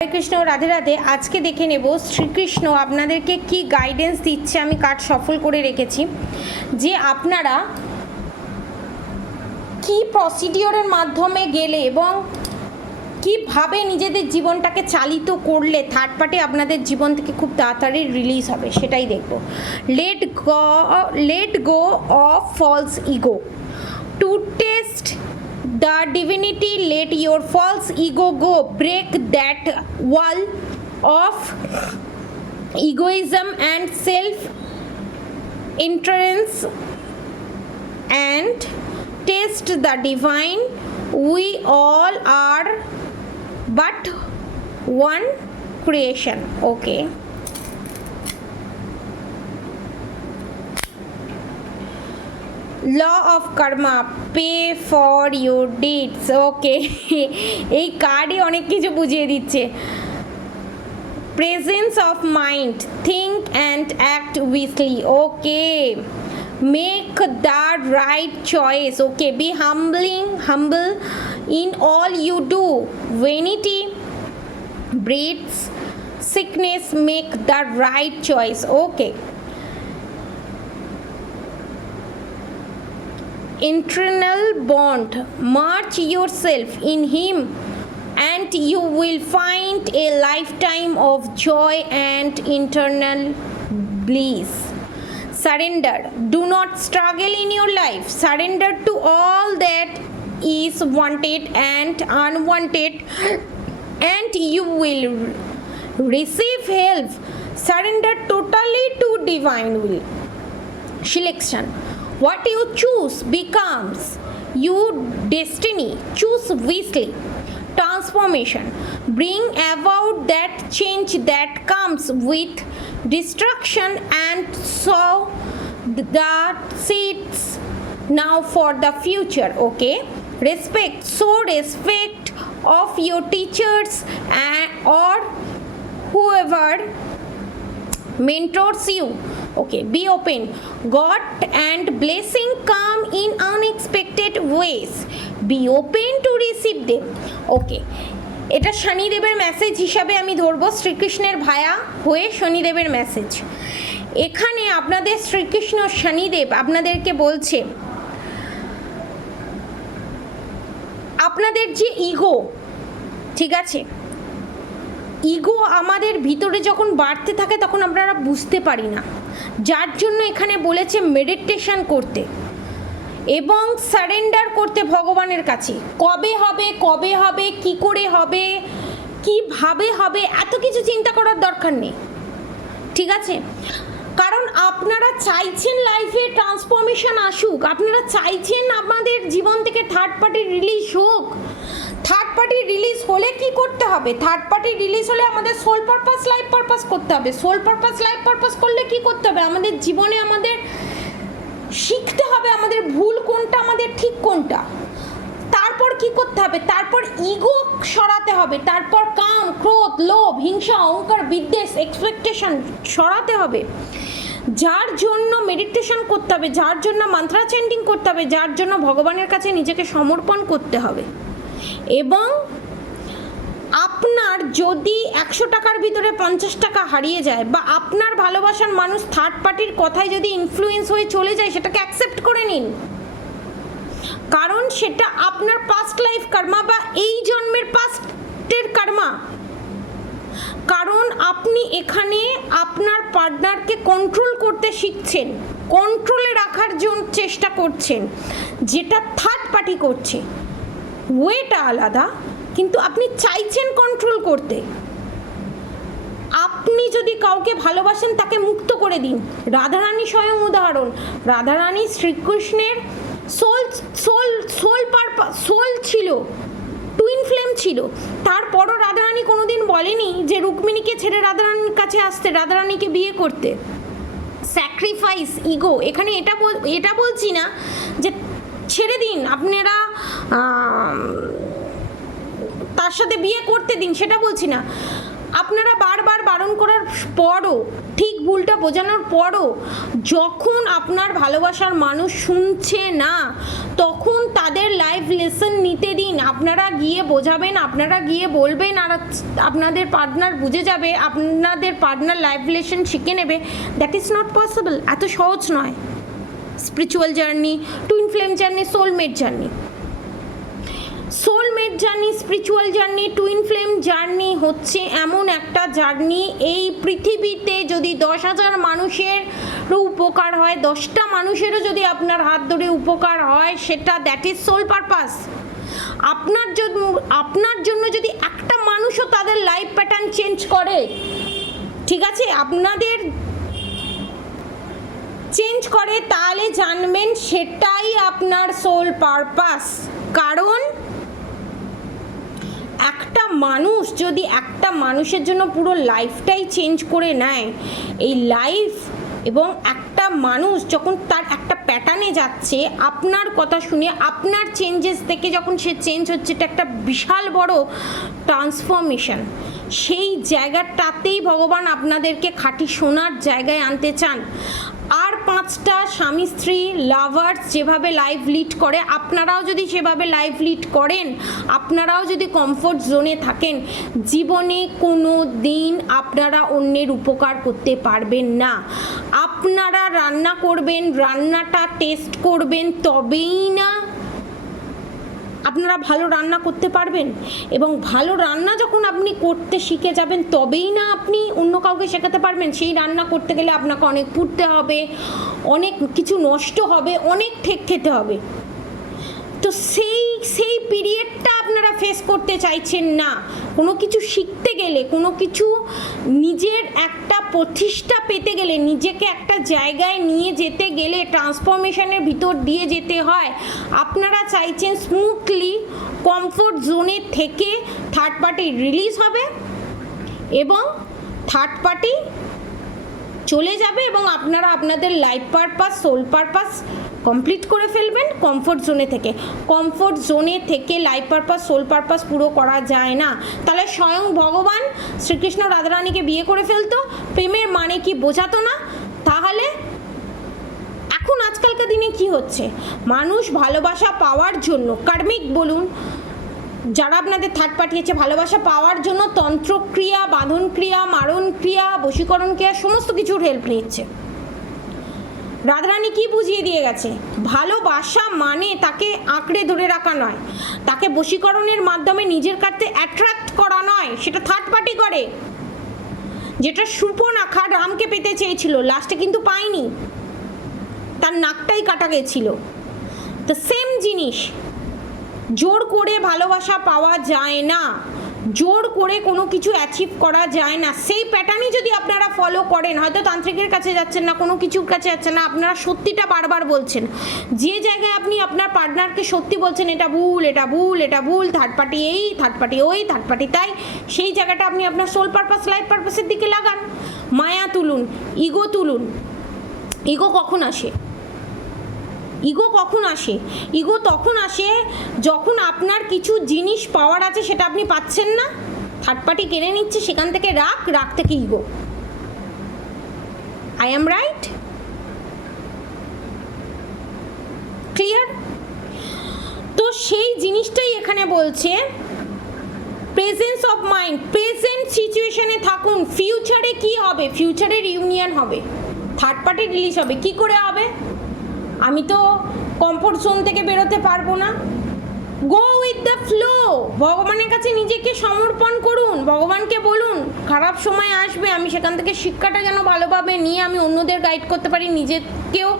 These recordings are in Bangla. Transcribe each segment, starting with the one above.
হরে কৃষ্ণ, রাধে রাধে। আজকে দেখে নেব শ্রীকৃষ্ণ আপনাদেরকে কি গাইডেন্স দিচ্ছে। আমি কার্ড সফল করে রেখেছি যে আপনারা কি প্রসিডিওরের মাধ্যমে গেলে এবং কিভাবে নিজেদের জীবনটাকে চালিত করলে থার্ড পার্টি আপনাদের জীবন থেকে খুব তাড়াতাড়ি রিলিজ হবে, সেটাই দেখব। Let go of false ego to test the divinity. Let your false ego go. Break that wall of egoism and self interest and taste the divine. We all are but one creation. Okay, law of karma, pay for your deeds. Okay, এই কার্ডই অনেক কিছু বুঝিয়ে দিচ্ছে। Presence of mind, think and act wisely. Okay, make the right choice. Okay, be humble in all you do. Vanity breeds sickness. Make the right choice. Okay, internal bond, merge yourself in him and you will find a lifetime of joy and internal bliss. Surrender, do not struggle in your life. Surrender to all that is wanted and unwanted and you will receive help. Surrender totally to divine will. Selection, what you choose becomes your destiny. Choose wisely. Transformation, bring about that change that comes with destruction and sow the seeds now for the future. Okay, respect, show respect of your teachers or whoever mentors you. Okay, be open. God and blessing come in unexpected ways. Be open to receive them. Okay, এটা শনিদেবের মেসেজ হিসাবে আমি ধরবো, শ্রীকৃষ্ণের ভায়া হয়ে শনিদেবের মেসেজ। এখানে আপনাদের শ্রীকৃষ্ণ শনিদেব আপনাদেরকে বলছে আপনাদের যে ইগো, ঠিক আছে, ইগো আমাদের ভিতরে যখন বাড়তে থাকে তখন আমরা বুঝতে পারি না, যার জন্য এখানে বলেছে মেডিটেশন করতে এবং সারেন্ডার করতে ভগবানের কাছে। কবে হবে, কবে হবে, কি করে হবে, কিভাবে হবে, এত কিছু চিন্তা করার দরকার নেই, ঠিক আছে? কারণ আপনারা চাইছেন লাইফে ট্রান্সফরমেশন আসুক, আপনারা চাইছেন আপনাদের জীবন থেকে থার্ড পার্টি রিলিজ হোক। থার্ড পার্টি রিলিজ হলে কি করতে হবে? থার্ড পার্টি রিলিজ হলে আমাদের সোল পারপাস, লাইফ পারপাস করতে হবে। সোল পারপাস, লাইফ পারপাস করলে কি করতে হবে? আমাদের জীবনে আমাদের শিখতে হবে আমাদের ভুল কোনটা, আমাদের ঠিক কোনটা। তারপর কি করতে হবে? তারপর ইগো সরাতে হবে, তারপর কাম, ক্রোধ, লোভ, হিংসা, অহংকার, বিদ্বেষ, এক্সপেকটেশন সরাতে হবে। যার জন্য মেডিটেশন করতে হবে, যার জন্য মন্ত্র চ্যান্টিং করতে হবে, যার জন্য ভগবানের কাছে নিজেকে সমর্পণ করতে হবে। এবং আপনার যদি 100 টাকার ভিতরে 50 টাকা হারিয়ে যায় বা আপনার ভালোবাসার মানুষ থার্ড পার্টির কথায় যদি ইনফ্লুয়েন্স হয়ে চলে যায়, সেটাকে অ্যাকসেপ্ট করে নিন, কারণ সেটা আপনার পাস্ট লাইফ কর্মা বা এই জন্মের পাস্টের কর্মা। কারণ আপনি এখানে আপনার পার্টনারকে কন্ট্রোল করতে শিখছেন, কন্ট্রোলে রাখার জন্য চেষ্টা করছেন, যেটা থার্ড পার্টি করছে। ওয়েটা আলাদা, কিন্তু আপনি চাইছেন কন্ট্রোল করতে। আপনি যদি কাউকে ভালোবাসেন তাকে মুক্ত করে দিন। রাধারানী স্বয়ং উদাহরণ। রাধারানী শ্রীকৃষ্ণের সোল ছিল, টুইন ফ্লেম ছিল। তারপরও রাধারানী কোনোদিন বলেনি যে রুক্মিণীকে ছেড়ে রাধারানীর কাছে আসতে, রাধারানীকে বিয়ে করতে। স্যাক্রিফাইস, ইগো, এখানে এটা বলছি না যে ছেড়ে দিন, আপনারা তার সাথে বিয়ে করতে দিন, সেটা বলছি না। আপনারা বারবার বারণ করার পরও, ঠিক ভুলটা বোঝানোর পরও যখন আপনার ভালোবাসার মানুষ শুনছে না, তখন তাদের লাইফ লেসন নিতে দিন। আপনারা গিয়ে বোঝাবেন, আপনারা গিয়ে বলবেন, আর আপনাদের পার্টনার বুঝে যাবে, আপনাদের পার্টনার লাইফ লেসন শিখে নেবে। That is not possible. এত সহজ নয় spiritual journey, twin flame journey, soulmate journey. Soulmate journey, spiritual journey, twin flame journey হচ্ছে এমন একটা জার্নি, এই পৃথিবীতে যদি 10,000 মানুষেরও উপকার হয়, 10টা মানুষেরও যদি আপনার হাত ধরে উপকার হয়, সেটা দ্যাট ইজ সোল পারপাস। আপনার জন্য যদি একটা মানুষও তাদের লাইফ প্যাটার্ন চেঞ্জ করে, ঠিক আছে, আপনাদের চেঞ্জ করে, তাহলে জানবেন সেটাই আপনার সোল পারপাস। কারণ একটা মানুষ যদি একটা মানুষের জন্য পুরো লাইফটাই চেঞ্জ করে নেয়, এই লাইফ এবং একটা মানুষ যখন তার একটা প্যাটার্নে যাচ্ছে, আপনার কথা শুনে আপনার চেঞ্জেস থেকে যখন সে চেঞ্জ হচ্ছে, এটা একটা বিশাল বড় ট্রান্সফরমেশন। সেই জায়গাটাতেই ভগবান আপনাদেরকে খাঁটি সোনার জায়গায় আনতে চান। আর 5টা স্বামী স্ত্রী লাভার্স যেভাবে লাইফ লিড করে, আপনারাও যদি সেভাবে লাইফ লিড করেন, আপনারাও যদি কমফোর্ট জোনে থাকেন, জীবনে কোনো দিন আপনারা অন্যের উপকার করতে পারবেন না। আপনারা রান্না করবেন, রান্নাটা টেস্ট করবেন, তবেই না আপনারা ভালো রান্না করতে পারবেন। এবং ভালো রান্না যখন আপনি করতে শিখে যাবেন, তবেই না আপনি অন্য কাউকে শেখাতে পারবেন। সেই রান্না করতে গেলে আপনাকে অনেক পুড়তে হবে, অনেক কিছু নষ্ট হবে, অনেক ঠেক খেতে হবে। তো সেই পিরিয়ডটা আপনারা ফেস করতে চাইছেন না। কোনো কিছু শিখতে গেলে, কোনো কিছু নিজের একটা প্রতিষ্ঠা পেতে গেলে, নিজেকে একটা জায়গায় নিয়ে যেতে গেলে, ট্রান্সফরমেশনের ভিতর দিয়ে যেতে হয়। আপনারা চাইছেন স্মুথলি কমফোর্ট জোনে থেকে থার্ড পার্টি রিলিজ হবে এবং থার্ড পার্টি চলে যাবে এবং আপনারা আপনাদের life purpose, soul purpose complete করে ফেলবেন কমফোর্ট জোনে থেকে। কমফোর্ট জোনে থেকে লাইফ পারপাস, সোল পারপাস পুরো করা যায় না। তাহলে স্বয়ং ভগবান শ্রীকৃষ্ণ রাধারানীকে বিয়ে করে ফেলতো, প্রেমের মানে কি বোঝাতো না। তাহলে এখন আজকালকার দিনে কি হচ্ছে, মানুষ ভালোবাসা পাওয়ার জন্য, কার্মিক বলুন, যারা আপনাদের থার্ড পার্টি আছে, ভালোবাসা পাওয়ার জন্য তন্ত্রক্রিয়া, বাঁধন ক্রিয়া, মারণ ক্রিয়া, বশীকরণ ক্রিয়া, সমস্ত কিছুর হেল্প নিচ্ছে। রাধারানী কি বুঝিয়ে দিয়ে গেছে, ভালোবাসা মানে তাকে আঁকড়ে ধরে রাখা নয়, তাকে বশীকরণের মাধ্যমে নিজের কাছে অ্যাট্রাক্ট করা নয়, সেটা থার্ড পার্টি করে। যেটা সুপর্ণখা রামকে পেতে চেয়েছিল, লাস্টে কিন্তু পায়নি, তার নাকটাই কাটা গেছিল। তো সেম জিনিস, জোর করে ভালোবাসা পাওয়া যায় না, জোর করে কোনো কিছু অ্যাচিভ করা যায় না। সেই প্যাটার্নই যদি আপনারা ফলো করেন, হয়তো তান্ত্রিকের কাছে যাচ্ছেন না, কোনো কিছুর কাছে যাচ্ছেন না, আপনারা সত্যিটা বারবার বলছেন, যে জায়গায় আপনি আপনার পার্টনারকে সত্যি বলছেন এটা ভুল, এটা ভুল, এটা ভুল, থার্ড পার্টি এই, থার্ড পার্টি ওই, থার্ড পার্টি তাই, সেই জায়গাটা আপনি আপনার সোল পারপাস, লাইফ পারপাসের দিকে লাগান। মায়া তুলুন, ইগো তুলুন। ইগো কখন আসে? ইগো কখন আসে? ইগো তখন আসে যখন আপনার কিছু জিনিস পাওয়ার আছে, সেটা আপনি পাচ্ছেন না, থার্ড পার্টি কেড়ে নিচ্ছে, সেখান থেকে রাগ থেকে ego. I am right? Clear? তো সেই জিনিসটাই এখানে বলছে, প্রেজেন্স অফ মাইন্ড, প্রেজেন্ট সিচুয়েশনে থাকুন। ফিউচারে কি হবে? ফিউচারে রিউনিয়ন হবে, থার্ড পার্টি রিলিজ হবে। কি করে হবে? আমি তো কমফোর্ট জোন থেকে বেরোতে পারবো না। গো উইথ দ্য ফ্লো, ভগবানের কাছে নিজেকে সমর্পণ করুন, ভগবানকে বলুন খারাপ সময় আসবে, আমি সেখান থেকে শিক্ষাটা যেন ভালোভাবে নিয়ে আমি অন্যদের গাইড করতে পারি, নিজেকেও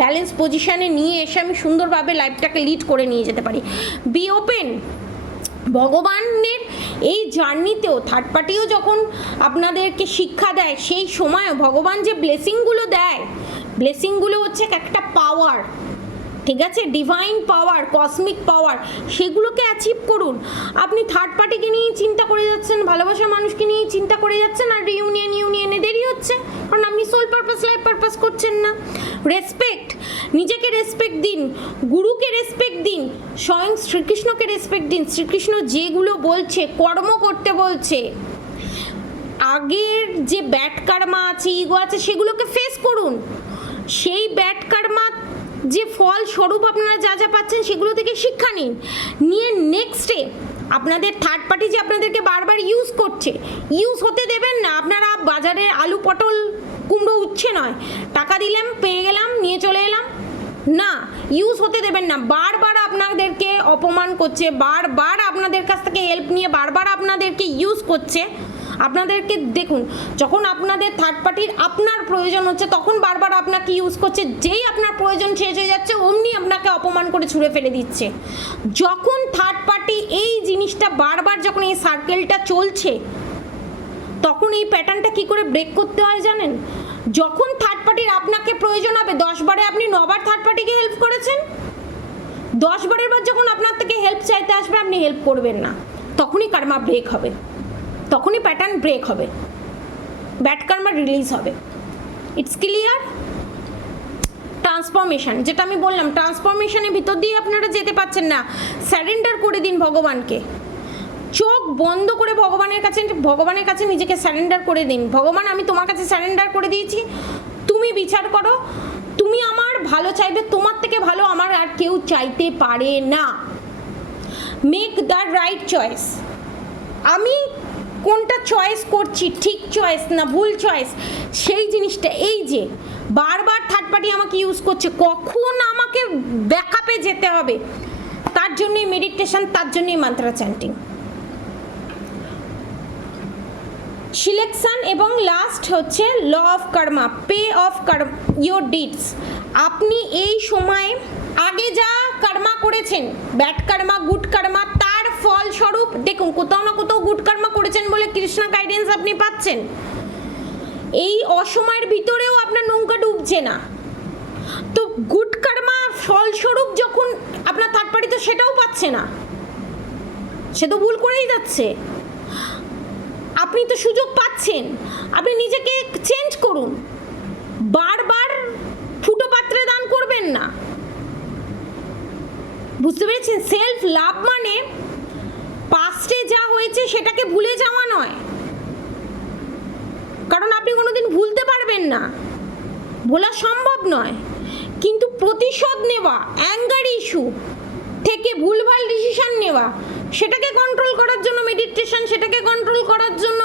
ব্যালেন্স পজিশানে নিয়ে এসে আমি সুন্দরভাবে লাইফটাকে লিড করে নিয়ে যেতে পারি। Be open. ভগবানের এই জার্নিতেও থার্ড পার্টিও যখন আপনাদেরকে শিক্ষা দেয়, সেই সময়ও ভগবান যে ব্লেসিংগুলো দেয়, ব্লেসিংগুলো হচ্ছে একটা পাওয়ার, ঠিক আছে, ডিভাইন পাওয়ার, কসমিক পাওয়ার, সেগুলোকে অ্যাচিভ করুন। আপনি থার্ড পার্টিকে নিয়ে চিন্তা করে যাচ্ছেন, ভালোবাসার মানুষকে নিয়ে চিন্তা করে যাচ্ছেন, আর ইউনিয়নে দেরি হচ্ছে, কারণ আপনি সোল পারপাস, লাইফ পারপাস করছেন না। রেসপেক্ট, নিজেকে রেসপেক্ট দিন, গুরুকে রেসপেক্ট দিন, স্বয়ং শ্রীকৃষ্ণকে রেসপেক্ট দিন। শ্রীকৃষ্ণ যেগুলো বলছে, কর্ম করতে বলছে, আগের যে ব্যাড কার্মা আছে, ইগো আছে, সেগুলোকে ফেস করুন। সেই ব্যাড কার্মা যে ফল স্বরূপ আপনারা যা যা পাচ্ছেন সেগুলো থেকে শিক্ষা নিন, নিয়ে নেক্সটে আপনাদের থার্ড পার্টি যে আপনাদেরকে বারবার ইউজ করছে, ইউজ হতে দেবেন না। আপনারা বাজারে আলু পটল কুমড়ো উচ্ছে নয়, টাকা দিলাম পেয়ে গেলাম নিয়ে চলে এলাম, না, ইউজ হতে দেবেন না। বারবার আপনাদেরকে অপমান করছে, বারবার আপনাদের কাছ থেকে হেল্প নিয়ে বারবার আপনাদেরকে ইউজ করছে। আপনাদেরকে দেখুন, যখন আপনাদের থার্ড পার্টির আপনার প্রয়োজন হচ্ছে তখন বারবার আপনাকে ইউজ করছে, যেই আপনার প্রয়োজন শেষ হয়ে যাচ্ছে অমনি আপনাকে অপমান করে ছুঁড়ে ফেলে দিচ্ছে। যখন থার্ড পার্টি এই জিনিসটা বারবার, যখন এই সার্কেলটা চলছে, তখন এই প্যাটার্নটা কি করে ব্রেক করতে হয় জানেন? যখন থার্ড পার্টির আপনাকে প্রয়োজন হবে, 10 বারে আপনি 9 বার থার্ড পার্টিকে হেল্প করেছেন, 10 বারের বার যখন আপনার থেকে হেল্প চাইতে আসবে আপনি হেল্প করবেন না, তখনই কার্মা ব্রেক হবে, তখনই প্যাটার্ন ব্রেক হবে, ব্যাড কার্মা রিলিজ হবে। It's clear? ট্রান্সফরমেশন, যেটা আমি বললাম, ট্রান্সফরমেশনের ভিতর দিয়ে আপনারা যেতে পারছেন না, স্যারেন্ডার করে দিন ভগবানকে। চোখ বন্ধ করে ভগবানের কাছে নিজেকে স্যারেন্ডার করে দিন। ভগবান, আমি তোমার কাছে স্যারেন্ডার করে দিয়েছি, তুমি বিচার করো, তুমি আমার ভালো চাইবে, তোমার থেকে ভালো আমার আর কেউ চাইতে পারে না। Make the right choice. আমি কোনটা চয়েস করছি, ঠিক চয়েস না ভুল চয়েস, সেই জিনিসটা, এই যে বারবার থার্ড পার্টি আমাকে ইউজ করছে, কখন আমাকে ব্যাকআপে যেতে হবে, তার জন্যই মেডিটেশন, তার জন্যই মান্ত্রা চ্যান্টিং। সিলেকশন এবং লাস্ট হচ্ছে law of karma, pay of your deeds. আপনি এই সময় আগে যা কর্মা করেছেন, ব্যাড কর্মা, গুড কর্মা, তার ফলস্বরূপ দেখুন কোথাও না কোথাও গুড কর্মা করেছেন বলে কৃষ্ণা গাইডেন্স আপনি পাচ্ছেন। এই অসময়ের ভিতরেও আপনার নৌকা ডুবছে না, তো গুড কর্মা ফলস্বরূপ যখন আপনার থার্ড পার্টি তো সেটাও পাচ্ছে না, সে তো ভুল করেই যাচ্ছে। আপনি তো সুযোগ পাচ্ছেন, আপনি নিজেকে চেঞ্জ করুন, বারবার ফুটো পাত্রে দান করবেন না। বুঝতে পেরেছেন? সেলফ লাভ মানে পাস্টে যা হয়েছে সেটাকে ভুলে যাওয়া নয়, কারণ আপনি কোনোদিন ভুলতে পারবেন না, ভোলা সম্ভব নয়, কিন্তু প্রতিশোধ নেওয়া, অ্যাঙ্গার ইস্যু থেকে ভুলভাল ডিসিশন নেওয়া, সেটাকে কন্ট্রোল করার জন্য মেডিটেশন, সেটাকে কন্ট্রোল করার জন্য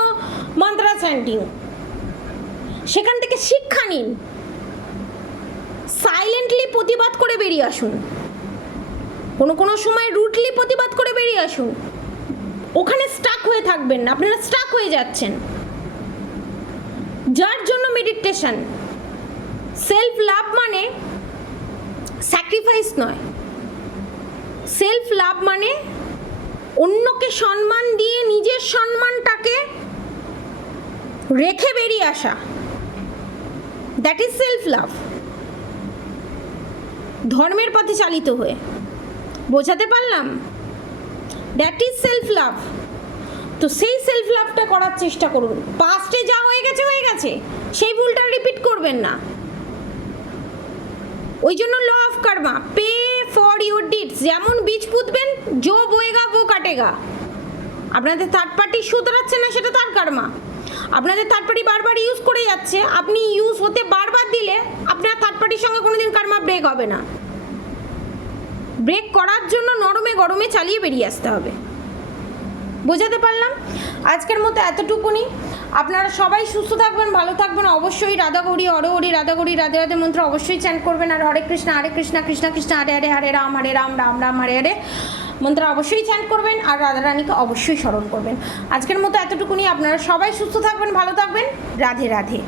মান্ত্রা চ্যান্টিং। সেখান থেকে শিক্ষা নিন, সাইলেন্টলি প্রতিবাদ করে বেরিয়ে আসুন, কোনো সময় রুটলি প্রতিবাদ করে বেরিয়ে আসুন। ওখানে স্টাক হয়ে থাকবেন না, আপনারা স্টাক হয়ে যাচ্ছেন। যার জন্য মেডিটেশন, সেলফ লাভ মানে স্যাক্রিফাইস নয়, সেলফ লাভ মানে অন্যকে সম্মান দিয়ে নিজের সম্মানটাকে রেখে বেরিয়ে আসা, দ্যাট ইজ সেলফ লাভ। ধর্মের পথে চালিত হয়ে, বোঝাতে পারলাম? That is self love. তো সেই সেলফ লাভটা করার চেষ্টা করুন। পাস্টে যা হয়ে গেছে হয়ে গেছে, সেই ভুলটা রিপিট করবেন না। ওই জন্য law of karma, pay for your deeds. যেমন বীজ পুঁতবেন, জো বয়েগা वो কাটেগা। আপনাদের থার্ড পার্টি শুধরাচ্ছে না, সেটা তার কর্মা। আপনাদের থার্ড পার্টি বারবার ইউজ করে যাচ্ছে, আপনি ইউজ হতে বারবার দিলে আপনার থার্ড পার্টির সঙ্গে কোনোদিন কর্মা ব্রেক হবে না। ব্রেক করার জন্য নরমে গরমে চালিয়ে বেরিয়ে আসতে হবে। বোঝাতে পারলাম? আজকের মতো এতটুকুনি। আপনারা সবাই সুস্থ থাকবেন, ভালো থাকবেন। অবশ্যই রাধা গৌরী হরে হরি, রাধা গৌরী রাধে রাধে মন্ত্র অবশ্যই চ্যান্ট করবেন। আর হরে কৃষ্ণ কৃষ্ণ কৃষ্ণ হরে হরে, হরে রাম রাম রাম হরে হরে মন্ত্র অবশ্যই চ্যান্ট করবেন। আর রাধা রানীকে অবশ্যই স্মরণ করবেন। আজকের মতো এতটুকুনি। আপনারা সবাই সুস্থ থাকবেন, ভালো থাকবেন। রাধে রাধে।